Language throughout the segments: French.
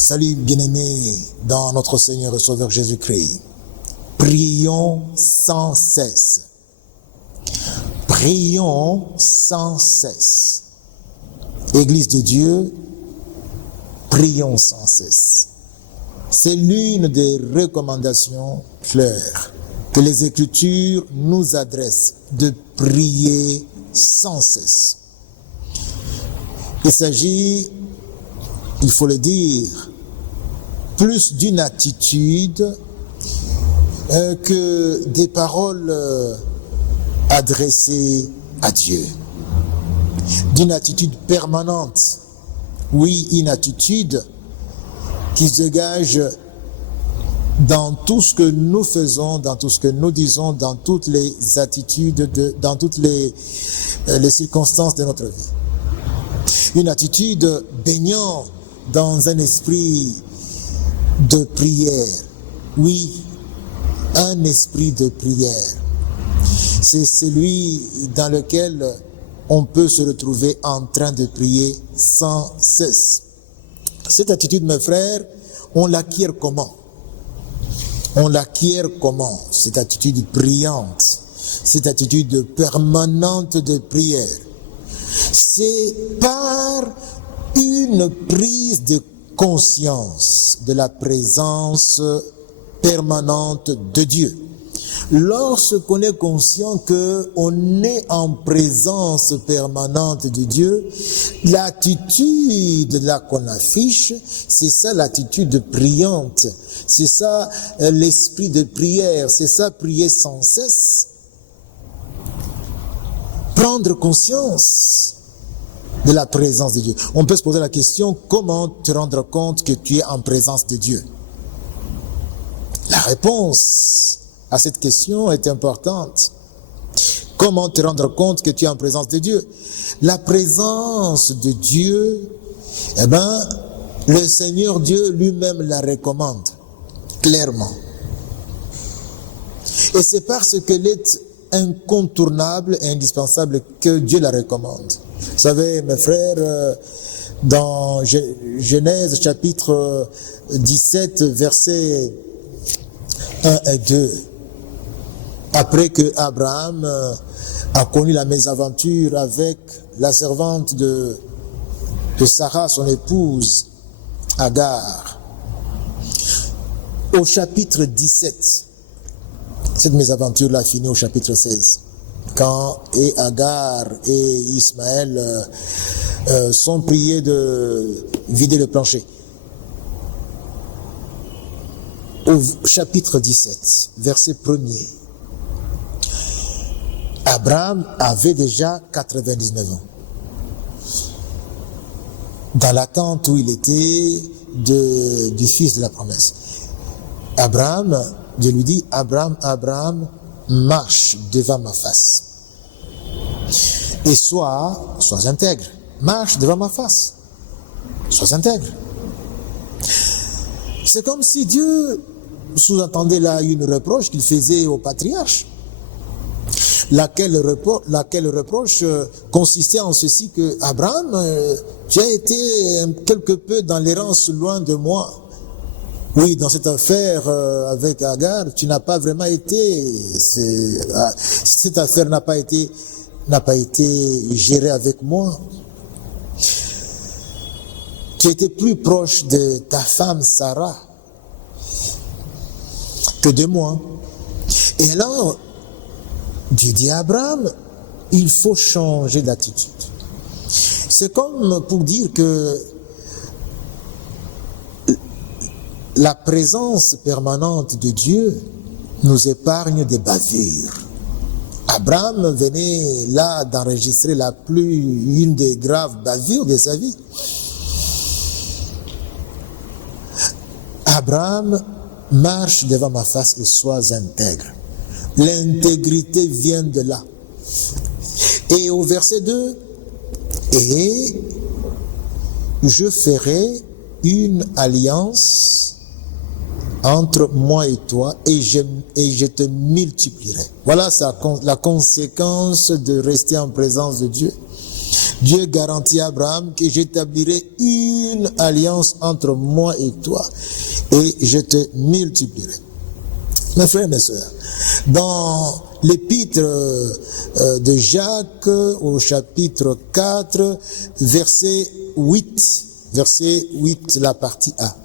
Salut bien-aimés dans notre Seigneur et Sauveur Jésus-Christ. Prions sans cesse. Prions sans cesse. Église de Dieu, prions sans cesse. C'est l'une des recommandations claires que les Écritures nous adressent, de prier sans cesse. Il s'agit, il faut le dire, plus d'une attitude que des paroles adressées à Dieu. D'une attitude permanente. Oui, une attitude qui se dégage dans tout ce que nous faisons, dans tout ce que nous disons, dans toutes les attitudes, dans toutes les circonstances de notre vie. Une attitude baignant dans un esprit de prière. Oui, un esprit de prière. C'est celui dans lequel on peut se retrouver en train de prier sans cesse. Cette attitude, mes frères, on l'acquiert comment? On l'acquiert comment? Cette attitude priante, cette attitude permanente de prière. C'est par une prise de conscience de la présence permanente de Dieu. Lorsqu'on est conscient qu'on est en présence permanente de Dieu, l'attitude là qu'on affiche, c'est ça l'attitude priante, c'est ça l'esprit de prière, c'est ça prier sans cesse. Prendre conscience de la présence de Dieu. On peut se poser la question, comment te rendre compte que tu es en présence de Dieu? La réponse à cette question est importante. Comment te rendre compte que tu es en présence de Dieu? La présence de Dieu, le Seigneur Dieu lui-même la recommande clairement. Et c'est parce qu'elle est incontournable et indispensable que Dieu la recommande. Vous savez, mes frères, dans Genèse chapitre 17, versets 1 et 2, après que Abraham a connu la mésaventure avec la servante de Sarah, son épouse, Agar, au chapitre 17, cette mésaventure-là finit au chapitre 16, quand Agar et Ismaël sont priés de vider le plancher. Au chapitre 17, verset 1er, Abraham avait déjà 99 ans. Dans l'attente où il était du fils de la promesse. Abraham, Dieu lui dit, Abraham, marche devant ma face. Et sois intègre. Marche devant ma face. Sois intègre. C'est comme si Dieu sous-entendait là une reproche qu'il faisait au patriarche. Laquelle reproche consistait en ceci que Abraham, tu as été quelque peu dans l'errance loin de moi. Oui, dans cette affaire avec Agar, tu n'as pas vraiment été, cette affaire n'a pas été gérée avec moi. Tu étais plus proche de ta femme Sarah que de moi. Et alors, Dieu dit à Abraham, il faut changer d'attitude. C'est comme pour dire que la présence permanente de Dieu nous épargne des bavures. Abraham venait là d'enregistrer une des graves bavures de sa vie. Abraham, marche devant ma face et sois intègre. L'intégrité vient de là. Et au verset 2, et je ferai une alliance entre moi et toi et je te multiplierai. Voilà la conséquence de rester en présence de Dieu. Dieu garantit à Abraham que j'établirai une alliance entre moi et toi et je te multiplierai. Mes frères et mes sœurs, dans l'épître de Jacques au chapitre 4, verset 8, la partie A,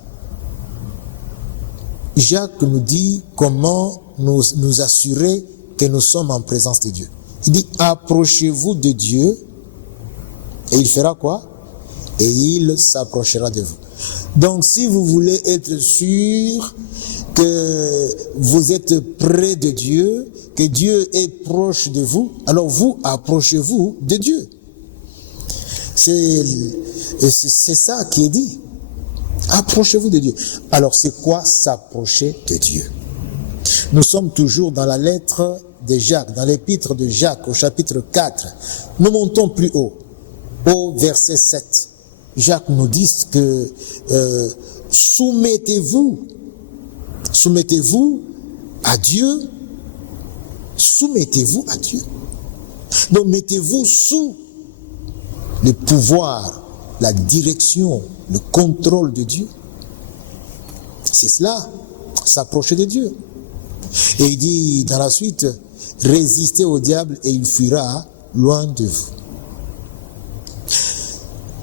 Jacques nous dit comment nous assurer que nous sommes en présence de Dieu. Il dit, approchez-vous de Dieu, et il fera quoi? Et il s'approchera de vous. Donc, si vous voulez être sûr que vous êtes près de Dieu, que Dieu est proche de vous, alors vous approchez-vous de Dieu. C'est ça qui est dit. Approchez-vous de Dieu. Alors, c'est quoi s'approcher de Dieu? Nous sommes toujours dans la lettre de Jacques, dans l'épître de Jacques, au chapitre 4. Nous montons plus haut, au verset 7. Jacques nous dit que soumettez-vous à Dieu, soumettez-vous à Dieu. Donc mettez-vous sous le pouvoir, la direction, le contrôle de Dieu. C'est cela, s'approcher de Dieu. Et il dit dans la suite, résistez au diable et il fuira loin de vous.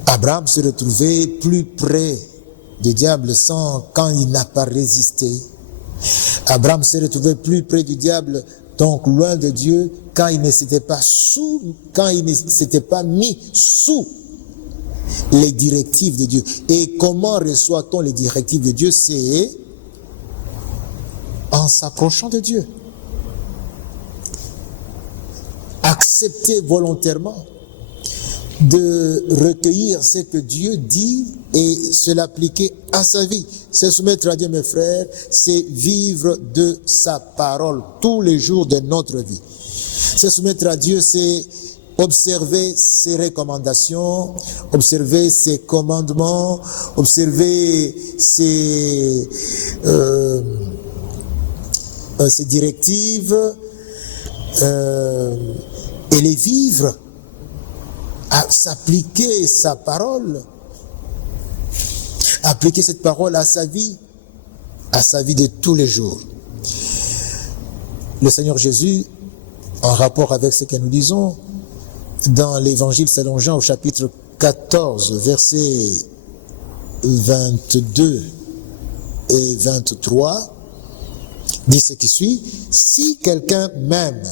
Abraham se retrouvait plus près du diable quand il n'a pas résisté. Abraham se retrouvait plus près du diable, donc loin de Dieu, quand il ne s'était pas mis sous les directives de Dieu. Et comment reçoit-on les directives de Dieu? C'est en s'approchant de Dieu. Accepter volontairement de recueillir ce que Dieu dit et se l'appliquer à sa vie. C'est soumettre à Dieu, mes frères, c'est vivre de sa parole tous les jours de notre vie. C'est soumettre à Dieu, c'est observer ses recommandations, observer ses commandements, observer ses directives et les vivre, à s'appliquer sa parole, appliquer cette parole à sa vie de tous les jours. Le Seigneur Jésus, en rapport avec ce que nous lisons dans l'évangile selon Jean au chapitre 14, versets 22 et 23, dit ce qui suit: si quelqu'un m'aime,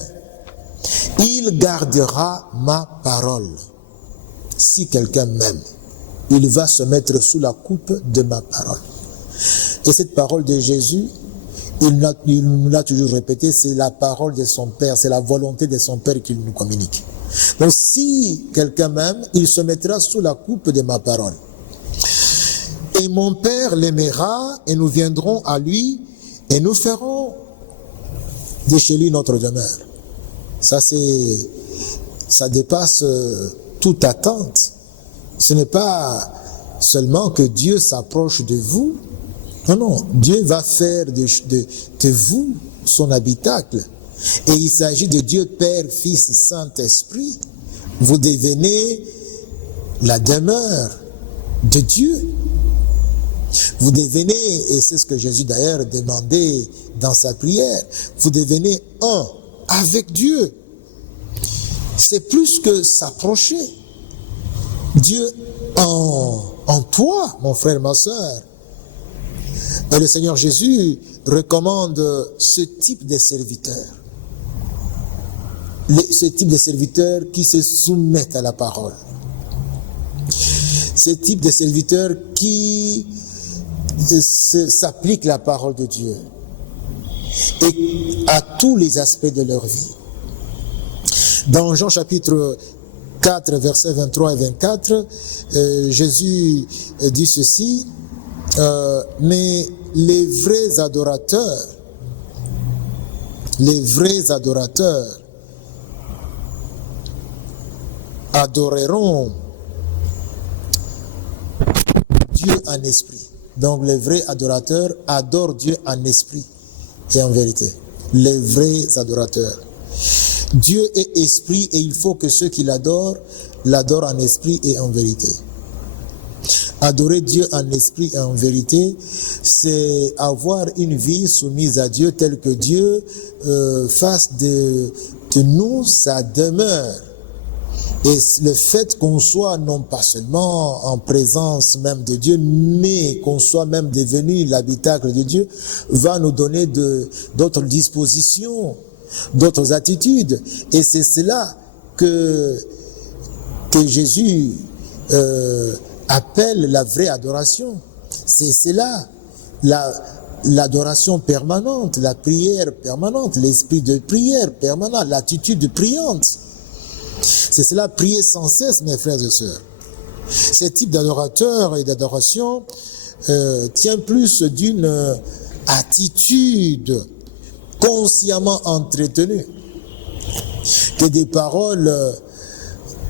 il gardera ma parole. Si quelqu'un m'aime, il va se mettre sous la coupe de ma parole. Et cette parole de Jésus, il nous l'a toujours répété, c'est la parole de son Père, c'est la volonté de son Père qu'il nous communique. Donc si quelqu'un m'aime, il se mettra sous la coupe de ma parole. Et mon Père l'aimera, et nous viendrons à lui, et nous ferons de chez lui notre demeure. Ça dépasse toute attente. Ce n'est pas seulement que Dieu s'approche de vous. Non, Dieu va faire de vous son habitacle. Et il s'agit de Dieu Père, Fils, Saint-Esprit. Vous devenez la demeure de Dieu. Vous devenez, et c'est ce que Jésus d'ailleurs demandait dans sa prière, vous devenez un avec Dieu. C'est plus que s'approcher. Dieu en toi, mon frère, ma soeur. Et le Seigneur Jésus recommande ce type de serviteur. Ce type de serviteur qui se soumettent à la parole. Ce type de serviteur qui s'applique la parole de Dieu. Et à tous les aspects de leur vie. Dans Jean chapitre 4, versets 23 et 24, Jésus dit ceci, mais les vrais adorateurs adoreront Dieu en esprit. Donc les vrais adorateurs adorent Dieu en esprit et en vérité. Les vrais adorateurs. Dieu est esprit et il faut que ceux qui l'adorent l'adore en esprit et en vérité. Adorer Dieu en esprit et en vérité, c'est avoir une vie soumise à Dieu telle que Dieu fasse de nous sa demeure. Et le fait qu'on soit non pas seulement en présence même de Dieu, mais qu'on soit même devenu l'habitacle de Dieu, va nous donner d'autres dispositions, d'autres attitudes. Et c'est cela que Jésus appelle la vraie adoration. C'est cela, l'adoration permanente, la prière permanente, l'esprit de prière permanent, l'attitude priante. C'est cela, prier sans cesse, mes frères et sœurs. Ce type d'adorateur et d'adoration tient plus d'une attitude consciemment entretenue que des paroles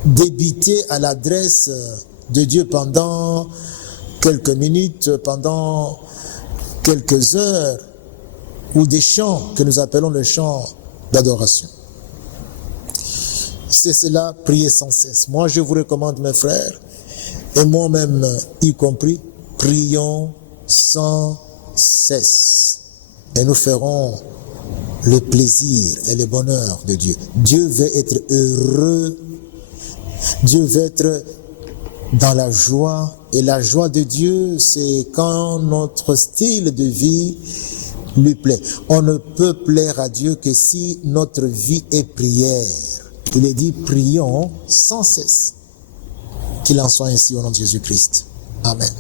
débitées à l'adresse de Dieu pendant quelques minutes, pendant quelques heures, ou des chants que nous appelons le chant d'adoration. C'est cela, prier sans cesse. Moi, je vous recommande, mes frères, et moi-même y compris, prions sans cesse. Et nous ferons le plaisir et le bonheur de Dieu. Dieu veut être heureux. Dieu veut être dans la joie. Et la joie de Dieu, c'est quand notre style de vie lui plaît. On ne peut plaire à Dieu que si notre vie est prière. Il est dit, prions sans cesse. Qu'il en soit ainsi au nom de Jésus-Christ. Amen.